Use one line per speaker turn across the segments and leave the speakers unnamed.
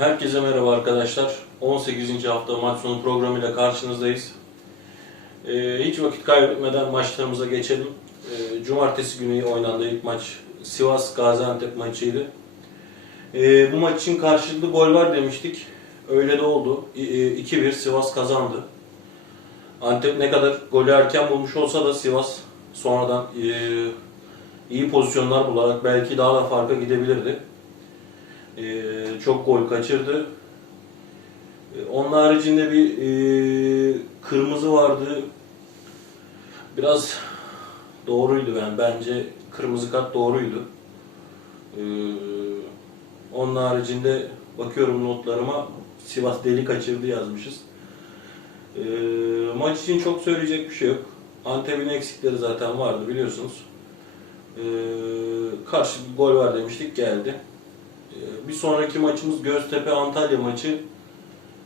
Herkese merhaba arkadaşlar. 18. hafta maç sonu programıyla karşınızdayız. Ee, hiç vakit kaybetmeden maçlarımıza geçelim. Ee, Cumartesi günü oynandı ilk maç. Sivas Gaziantep maçıydı. Ee, bu maç için karşılıklı gol var demiştik. Öyle de oldu. E, 2-1 Sivas kazandı. Antep ne kadar golü erken bulmuş olsa da Sivas sonradan e, iyi pozisyonlar bularak belki daha da farka gidebilirdi. Ee, çok gol kaçırdı. Ee, Onun haricinde bir e, kırmızı vardı. Biraz doğruydu ben bence kırmızı kart doğruydu. Ee, onun haricinde bakıyorum notlarıma Sivas deli kaçırdı yazmışız. Ee, maç için çok söyleyecek bir şey yok. Antep'in eksikleri zaten vardı biliyorsunuz. Ee, karşı bir gol var demiştik geldi. Ee, Bir sonraki maçımız Göztepe Antalya maçı.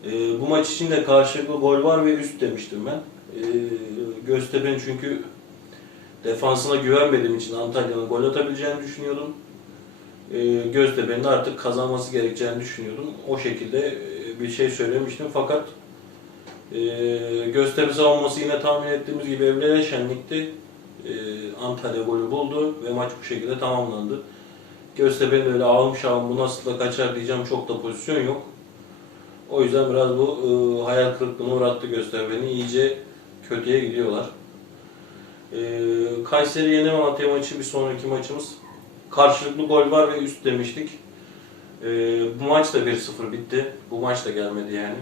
Ee, Bu maç için de karşılıklı gol var ve üst demiştim ben. Ee, Göztepe'nin çünkü defansına güvenmediğim için Antalya'nın gol atabileceğini düşünüyordum. Göztepe'nin de artık kazanması gerekeceğini düşünüyordum. O şekilde e, bir şey söylemiştim fakat e, Göztepe savunması yine tahmin ettiğimiz gibi Emre Şenlik'ti. Antalya golü buldu ve maç bu şekilde tamamlandı. Göztepe'nin öyle almış alım bu nasıl da kaçar diyeceğim çok da pozisyon yok. O yüzden biraz bu e, hayal kırıklığına uğrattı Göztepe'ni. İyice kötüye gidiyorlar. E, Kayseri Yeni Malatya maçı bir sonraki maçımız. Karşılıklı gol var ve üst demiştik. E, bu maç da 1-0 bitti. Bu maç da gelmedi yani.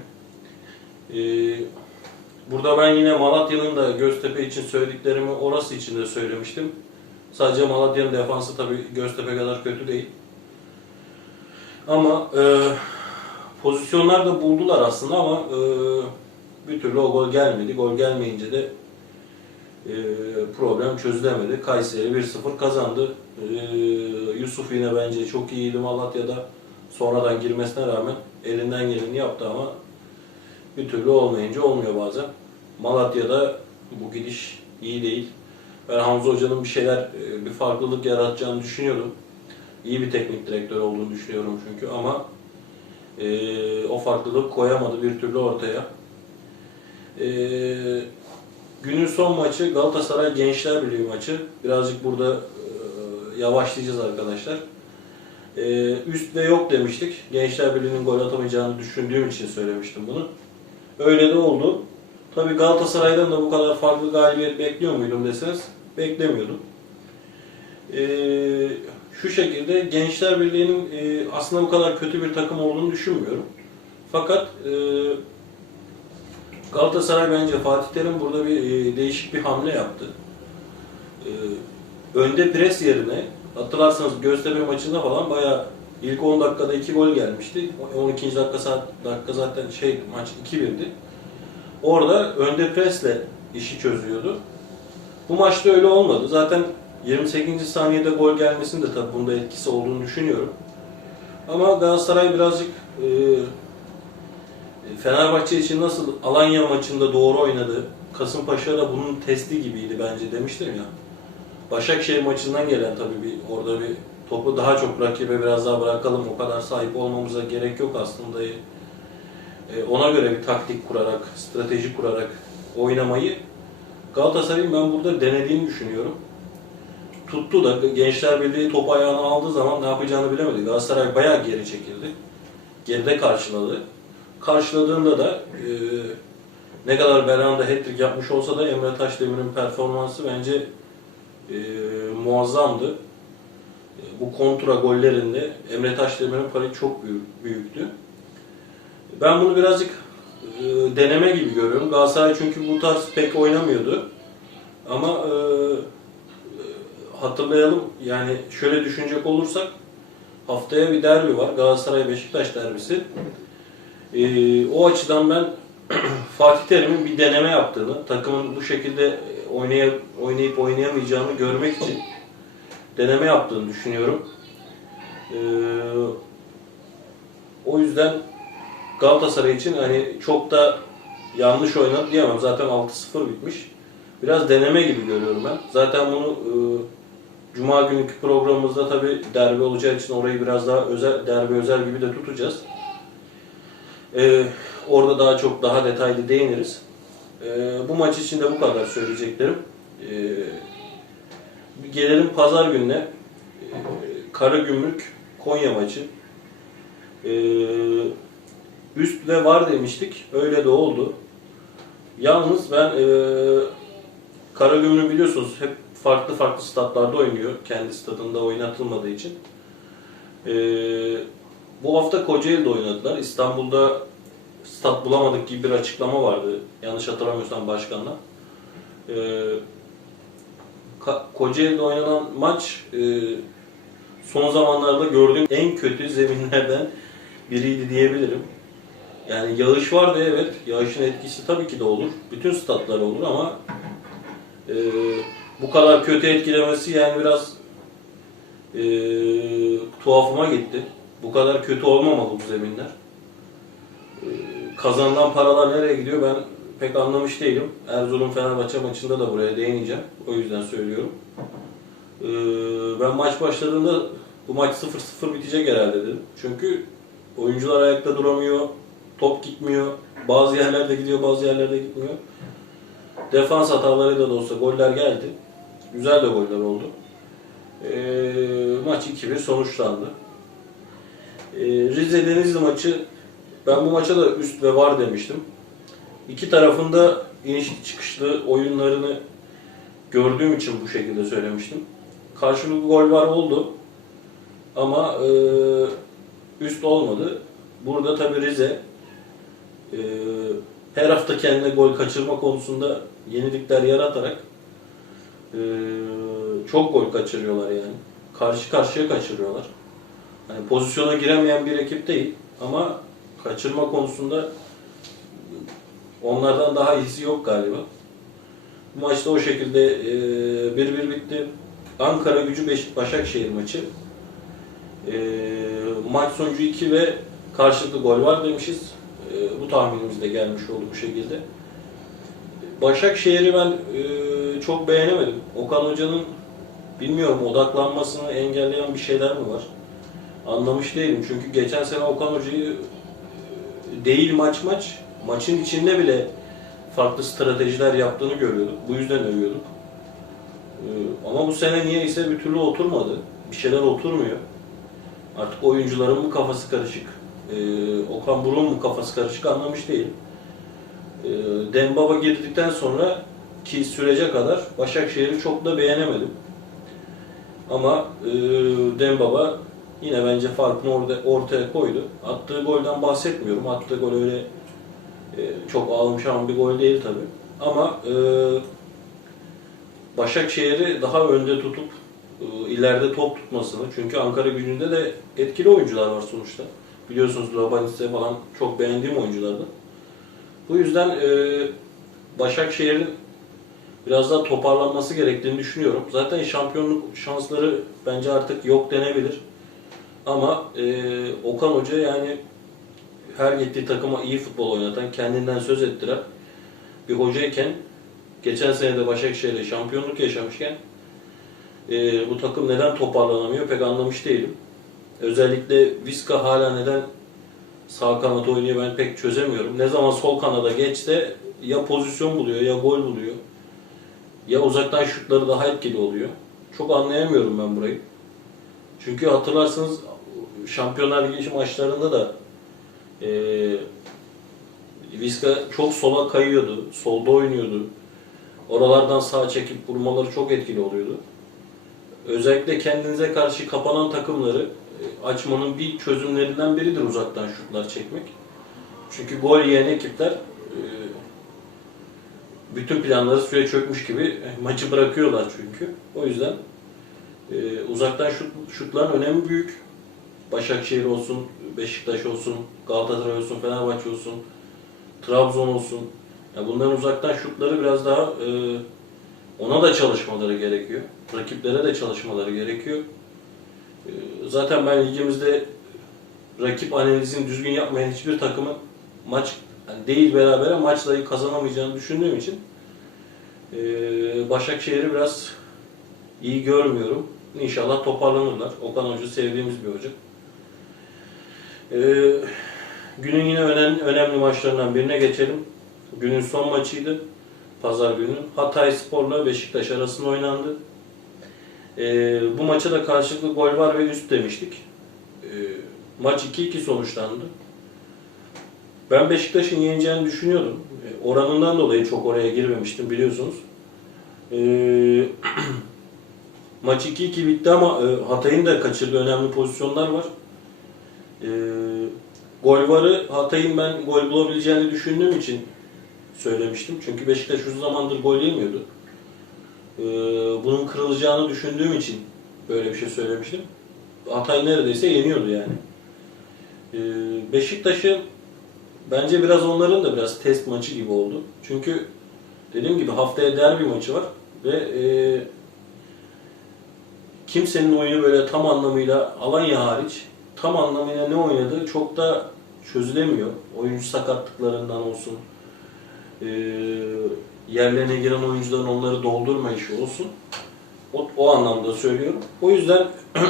E, burada ben yine Malatya'nın da Göztepe için söylediklerimi orası için de söylemiştim. Sadece Malatya'nın defansı tabii Göztepe kadar kötü değil. Ama e, pozisyonlar da buldular aslında ama e, bir türlü o gol gelmedi. Gol gelmeyince de e, problem çözülemedi. Kayseri 1-0 kazandı. E, Yusuf yine bence çok iyiydi Malatya'da. Sonradan girmesine rağmen elinden geleni yaptı ama bir türlü olmayınca olmuyor bazen. Malatya'da bu gidiş iyi değil. Ben Hamza Hoca'nın bir şeyler, e, bir farklılık yaratacağını düşünüyordum. İyi bir teknik direktör olduğunu düşünüyorum çünkü ama e, o farklılık koyamadı bir türlü ortaya. E, günün son maçı Galatasaray Gençler Birliği maçı. Birazcık burada e, yavaşlayacağız arkadaşlar. E, üst ve yok demiştik. Gençler Birliği'nin gol atamayacağını düşündüğüm için söylemiştim bunu. Öyle de oldu. Tabii Galatasaray'dan da bu kadar farklı galibiyet bekliyor muydum deseniz beklemiyordum. Ee, şu şekilde Gençler Birliği'nin e, aslında bu kadar kötü bir takım olduğunu düşünmüyorum. Fakat e, Galatasaray bence Fatih Terim burada bir e, değişik bir hamle yaptı. E, önde pres yerine hatırlarsanız Göztepe maçında falan bayağı ilk 10 dakikada 2 gol gelmişti. 12. dakika, saat, dakika zaten şey maç 2-1'di. Orada önde presle işi çözüyordu. Bu maçta öyle olmadı. Zaten 28. saniyede gol gelmesinin de tabii bunda etkisi olduğunu düşünüyorum. Ama Galatasaray birazcık e, Fenerbahçe için nasıl Alanya maçında doğru oynadı, Kasımpaşa da bunun testi gibiydi bence demiştim ya. Başakşehir maçından gelen tabii bir orada bir topu daha çok rakibe biraz daha bırakalım. O kadar sahip olmamıza gerek yok aslında. E, ona göre bir taktik kurarak, strateji kurarak oynamayı Galatasaray'ın ben burada denediğini düşünüyorum. Tuttu da Gençler Birliği topu ayağına aldığı zaman ne yapacağını bilemedi. Galatasaray bayağı geri çekildi. Geride karşıladı. Karşıladığında da e, ne kadar Belhanda hat-trick yapmış olsa da Emre Taşdemir'in performansı bence e, muazzamdı. E, bu kontra gollerinde Emre Taşdemir'in payı çok büyük, büyüktü. Ben bunu birazcık e, deneme gibi görüyorum. Galatasaray çünkü bu tarz pek oynamıyordu. Ama e, e, hatırlayalım yani şöyle düşünecek olursak haftaya bir derbi var. Galatasaray Beşiktaş derbisi. E, o açıdan ben Fatih Terim'in bir deneme yaptığını, takımın bu şekilde oynayıp, oynayıp oynayamayacağını görmek için deneme yaptığını düşünüyorum. E, o yüzden Galatasaray için hani çok da yanlış oynadı diyemem. Zaten 6-0 bitmiş. Biraz deneme gibi görüyorum ben. Zaten bunu e, Cuma günkü programımızda tabi derbi olacağı için orayı biraz daha özel derbi özel gibi de tutacağız. Ee, orada daha çok daha detaylı değiniriz. Ee, bu maç için de bu kadar söyleyeceklerim. Ee, gelelim pazar gününe. Ee, Karagümrük Konya maçı. Ee, üst ve var demiştik. Öyle de oldu. Yalnız ben e, Karagümrük biliyorsunuz hep farklı farklı statlarda oynuyor. Kendi stadında oynatılmadığı için. Ee, bu hafta Kocaeli'de oynadılar. İstanbul'da stat bulamadık gibi bir açıklama vardı. Yanlış hatırlamıyorsam başkanla. Ka- Kocaeli'de oynanan maç e, son zamanlarda gördüğüm en kötü zeminlerden biriydi diyebilirim. Yani yağış vardı evet. Yağışın etkisi tabii ki de olur. Bütün statlar olur ama e, bu kadar kötü etkilemesi yani biraz e, tuhafıma gitti. Bu kadar kötü olmamalı bu zeminler. E, kazanılan paralar nereye gidiyor ben pek anlamış değilim. Erzurum Fenerbahçe maçında da buraya değineceğim. O yüzden söylüyorum. E, ben maç başladığında bu maç 0-0 bitecek herhalde dedim. Çünkü oyuncular ayakta duramıyor. Top gitmiyor. Bazı yerlerde gidiyor, bazı yerlerde gitmiyor. Defans hatalarıyla da olsa goller geldi. Güzel de goller oldu. Ee, maç 2-1 sonuçlandı. Ee, Rize Denizli maçı ben bu maça da üst ve var demiştim. İki tarafında inişli çıkışlı oyunlarını gördüğüm için bu şekilde söylemiştim. Karşılıklı gol var oldu. Ama e, üst olmadı. Burada tabi Rize e, her hafta kendine gol kaçırma konusunda yenilikler yaratarak e, çok gol kaçırıyorlar yani. Karşı karşıya kaçırıyorlar. Hani pozisyona giremeyen bir ekip değil ama kaçırma konusunda onlardan daha iyisi yok galiba. Bu maçta o şekilde e, 1-1 bitti. Ankara gücü Beş- Başakşehir maçı. Maç sonucu 2 ve karşılıklı gol var demişiz. E, bu tahminimiz de gelmiş oldu bu şekilde. Başakşehir'i ben e, çok beğenemedim. Okan Hoca'nın bilmiyorum odaklanmasını engelleyen bir şeyler mi var? Anlamış değilim. Çünkü geçen sene Okan Hoca'yı e, değil maç maç, maçın içinde bile farklı stratejiler yaptığını görüyorduk. Bu yüzden övüyorduk. E, ama bu sene niye ise bir türlü oturmadı. Bir şeyler oturmuyor. Artık oyuncuların mı kafası karışık? E, Okan Buruk'un mu kafası karışık anlamış değilim. E, Dembaba girdikten sonra ki sürece kadar Başakşehir'i çok da beğenemedim. Ama e, Dembaba yine bence farkını orada ortaya koydu. Attığı golden bahsetmiyorum. Attığı gol öyle e, çok ağlamışan bir gol değil tabi. Ama e, Başakşehir'i daha önde tutup e, ileride top tutmasını çünkü Ankara gücünde de etkili oyuncular var sonuçta. Biliyorsunuz Lobanitse falan çok beğendiğim oyunculardı. Bu yüzden e, Başakşehir'in biraz daha toparlanması gerektiğini düşünüyorum. Zaten şampiyonluk şansları bence artık yok denebilir. Ama e, Okan Hoca yani her gittiği takıma iyi futbol oynatan, kendinden söz ettiren bir hocayken geçen sene de Başakşehir'e şampiyonluk yaşamışken e, bu takım neden toparlanamıyor pek anlamış değilim. Özellikle Viska hala neden sağ kanat oynuyor ben pek çözemiyorum. Ne zaman sol kanada geçse ya pozisyon buluyor ya gol buluyor. Ya uzaktan şutları daha etkili oluyor. Çok anlayamıyorum ben burayı. Çünkü hatırlarsınız Şampiyonlar Ligi maçlarında da e, Viska çok sola kayıyordu. Solda oynuyordu. Oralardan sağa çekip vurmaları çok etkili oluyordu. Özellikle kendinize karşı kapanan takımları açmanın bir çözümlerinden biridir uzaktan şutlar çekmek. Çünkü gol yiyen ekipler e, bütün planları suya çökmüş gibi e, maçı bırakıyorlar çünkü. O yüzden e, uzaktan şut, şutların önemi büyük. Başakşehir olsun, Beşiktaş olsun, Galatasaray olsun, Fenerbahçe olsun, Trabzon olsun. Yani bunların uzaktan şutları biraz daha e, ona da çalışmaları gerekiyor. Rakiplere de çalışmaları gerekiyor. E, zaten ben ligimizde rakip analizini düzgün yapmayan hiçbir takımın maç yani değil berabere maç dahi kazanamayacağını düşündüğüm için e, Başakşehir'i biraz iyi görmüyorum. İnşallah toparlanırlar. Okan Hoca sevdiğimiz bir hoca. E, günün yine önemli, önemli maçlarından birine geçelim. Günün son maçıydı. Pazar günü. Hatay Spor'la Beşiktaş arasında oynandı. Ee, bu maça da karşılıklı gol var ve üst demiştik. Ee, maç 2-2 sonuçlandı. Ben Beşiktaş'ın yeneceğini düşünüyordum. Ee, oranından dolayı çok oraya girmemiştim biliyorsunuz. Ee, maç 2-2 bitti ama e, Hatay'ın da kaçırdığı önemli pozisyonlar var. Ee, gol varı Hatay'ın ben gol bulabileceğini düşündüğüm için söylemiştim. Çünkü Beşiktaş uzun zamandır gol yemiyordu. Ee, bunun kırılacağını düşündüğüm için böyle bir şey söylemiştim. Hatay neredeyse yeniyordu yani. Ee, Beşiktaş'ı bence biraz onların da biraz test maçı gibi oldu. Çünkü dediğim gibi haftaya derbi maçı var ve e, kimsenin oyunu böyle tam anlamıyla Alanya hariç tam anlamıyla ne oynadığı çok da çözülemiyor. Oyuncu sakatlıklarından olsun, e, yerlerine giren oyuncuların onları doldurma işi olsun. O, o anlamda söylüyorum. O yüzden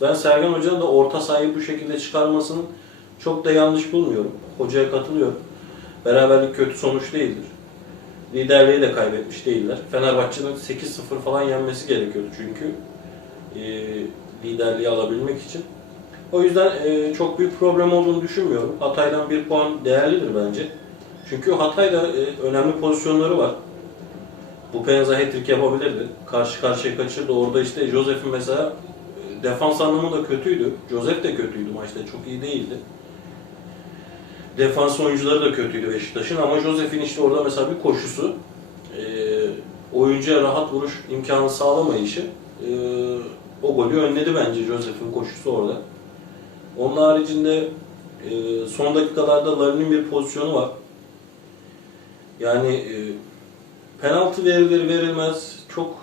ben Sergen Hoca'nın da orta sahayı bu şekilde çıkarmasının çok da yanlış bulmuyorum. Hocaya katılıyorum. Beraberlik kötü sonuç değildir. Liderliği de kaybetmiş değiller. Fenerbahçe'nin 8-0 falan yenmesi gerekiyordu çünkü e, liderliği alabilmek için. O yüzden e, çok büyük problem olduğunu düşünmüyorum. Hatay'dan bir puan değerlidir bence. Çünkü Hatay'da e, önemli pozisyonları var. Bu Penza hat-trick yapabilirdi. Karşı karşıya kaçırdı. Orada işte Josef'in mesela e, defans anlamında kötüydü. Josef de kötüydü maçta. Çok iyi değildi. Defans oyuncuları da kötüydü Beşiktaş'ın ama Josef'in işte orada mesela bir koşusu e, oyuncuya rahat vuruş imkanı sağlamayışı e, o golü önledi bence Josef'in koşusu orada. Onun haricinde e, son dakikalarda Larin'in bir pozisyonu var. Yani e, penaltı verilir verilmez çok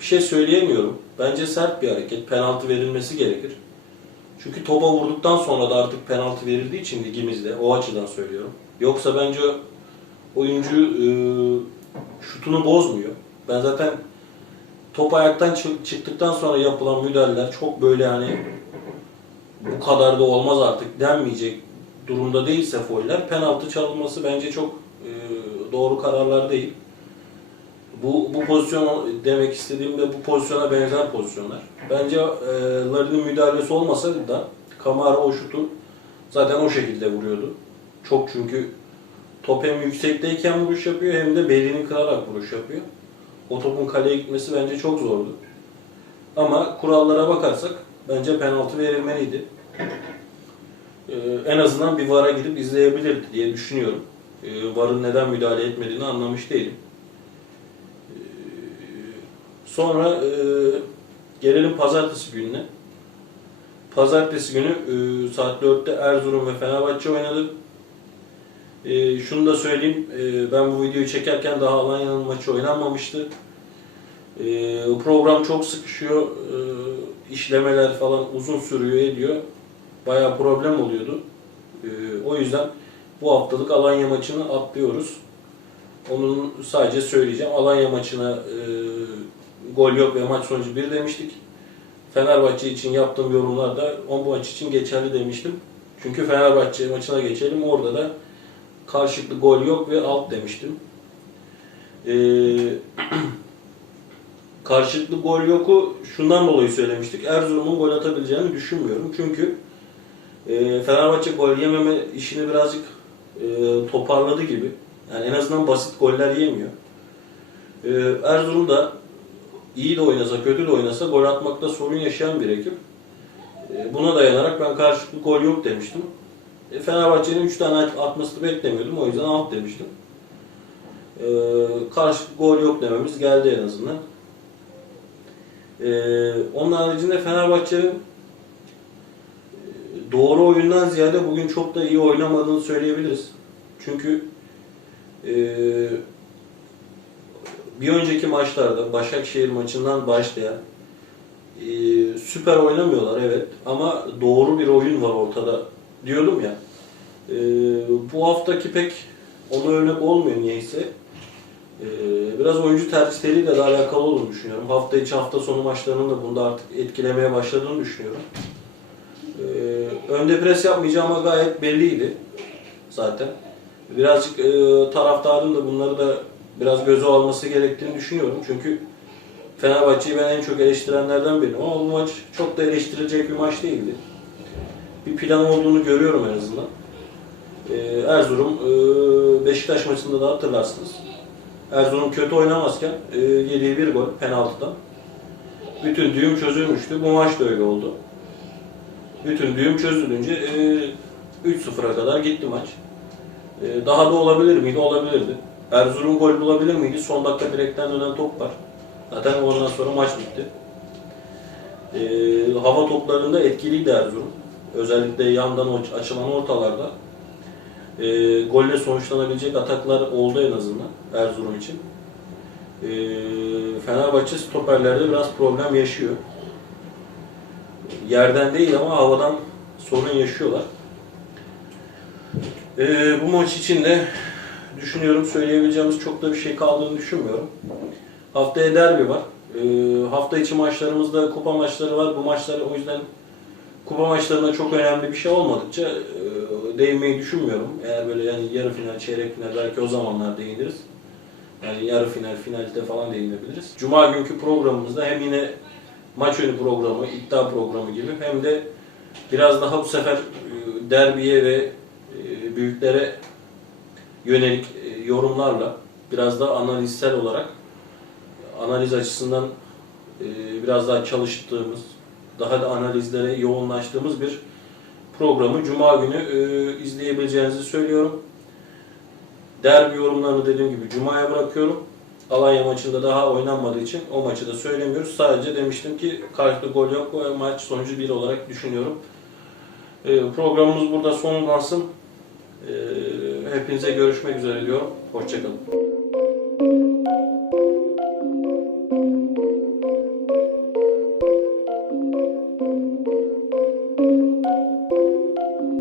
bir şey söyleyemiyorum. Bence sert bir hareket. Penaltı verilmesi gerekir. Çünkü topa vurduktan sonra da artık penaltı verildiği için ligimizde o açıdan söylüyorum. Yoksa bence oyuncu e, şutunu bozmuyor. Ben zaten top ayaktan çık- çıktıktan sonra yapılan müdahaleler çok böyle hani bu kadar da olmaz artık denmeyecek durumda değilse foiller penaltı çalınması bence çok doğru kararlar değil. Bu, bu pozisyon demek istediğimde bu pozisyona benzer pozisyonlar. Bence e, Larin'in müdahalesi olmasaydı da Kamara o şutu zaten o şekilde vuruyordu. Çok çünkü top hem yüksekteyken vuruş yapıyor hem de belini kırarak vuruş yapıyor. O topun kaleye gitmesi bence çok zordu. Ama kurallara bakarsak bence penaltı verilmeliydi. Ee, en azından bir VAR'a gidip izleyebilirdi diye düşünüyorum. Ee, VAR'ın neden müdahale etmediğini anlamış değilim. Ee, sonra e, gelelim pazartesi gününe. Pazartesi günü e, saat 4'te Erzurum ve Fenerbahçe oynadı. E, şunu da söyleyeyim, e, ben bu videoyu çekerken daha Alanya'nın maçı oynanmamıştı. E, program çok sıkışıyor, e, işlemeler falan uzun sürüyor ediyor. Bayağı problem oluyordu. E, o yüzden bu haftalık Alanya maçını atlıyoruz. Onun sadece söyleyeceğim. Alanya maçına e, gol yok ve maç sonucu 1 demiştik. Fenerbahçe için yaptığım yorumlarda o maç için geçerli demiştim. Çünkü Fenerbahçe maçına geçelim. Orada da karşılıklı gol yok ve alt demiştim. Ee, karşılıklı gol yoku şundan dolayı söylemiştik. Erzurum'un gol atabileceğini düşünmüyorum. Çünkü e, Fenerbahçe gol yememe işini birazcık e, toparladı gibi. Yani en azından basit goller yemiyor. E, Erzurum da iyi de oynasa, kötü de oynasa gol atmakta sorun yaşayan bir ekip. E, buna dayanarak ben karşılıklı gol yok demiştim. E, Fenerbahçe'nin 3 tane atmasını beklemiyordum. O yüzden alt demiştim. E, karşılıklı gol yok dememiz geldi en azından. E, onun haricinde Fenerbahçe'nin doğru oyundan ziyade bugün çok da iyi oynamadığını söyleyebiliriz. Çünkü e, bir önceki maçlarda Başakşehir maçından başlayan e, süper oynamıyorlar evet ama doğru bir oyun var ortada diyordum ya. E, bu haftaki pek ona örnek olmuyor niyeyse. E, biraz oyuncu tercihleriyle de alakalı olduğunu düşünüyorum. Hafta içi hafta sonu maçlarının da bunda artık etkilemeye başladığını düşünüyorum. Önde pres yapmayacağıma gayet belliydi zaten. Birazcık e, taraftarın da bunları da biraz göze alması gerektiğini düşünüyorum. Çünkü Fenerbahçe'yi ben en çok eleştirenlerden biriyim ama bu maç çok da eleştirilecek bir maç değildi. Bir plan olduğunu görüyorum en azından. Ee, Erzurum e, Beşiktaş maçında da hatırlarsınız. Erzurum kötü oynamazken e, yediği bir gol penaltıdan. Bütün düğüm çözülmüştü. Bu maç da öyle oldu. Bütün düğüm çözülünce e, 3-0'a kadar gitti maç. E, daha da olabilir miydi? Olabilirdi. Erzurum gol bulabilir miydi? Son dakika direkten dönen top var. Zaten ondan sonra maç bitti. E, hava toplarında etkiliydi Erzurum. Özellikle yandan açılan ortalarda. E, golle sonuçlanabilecek ataklar oldu en azından Erzurum için. E, Fenerbahçe stoperlerde biraz problem yaşıyor. Yerden değil ama havadan sorun yaşıyorlar. E, bu maç için de düşünüyorum söyleyebileceğimiz çok da bir şey kaldığını düşünmüyorum. Haftaya derbi var. E, hafta içi maçlarımızda kupa maçları var. Bu maçları o yüzden kupa maçlarında çok önemli bir şey olmadıkça e, değinmeyi düşünmüyorum. Eğer böyle yani yarı final, çeyrek final belki o zamanlar değiniriz. Yani yarı final, finalde falan değinebiliriz. Cuma günkü programımızda hem yine maç önü programı, iddia programı gibi hem de biraz daha bu sefer e, derbiye ve e, büyüklere yönelik e, yorumlarla biraz daha analizsel olarak analiz açısından biraz daha çalıştığımız, daha da analizlere yoğunlaştığımız bir programı Cuma günü izleyebileceğinizi söylüyorum. Derbi yorumlarını dediğim gibi Cuma'ya bırakıyorum. Alanya maçında daha oynanmadığı için o maçı da söylemiyoruz. Sadece demiştim ki karşılıklı gol yok. O maç sonucu 1 olarak düşünüyorum. E, programımız burada sonlansın. E, hepinize görüşmek üzere diyorum. Hoşçakalın.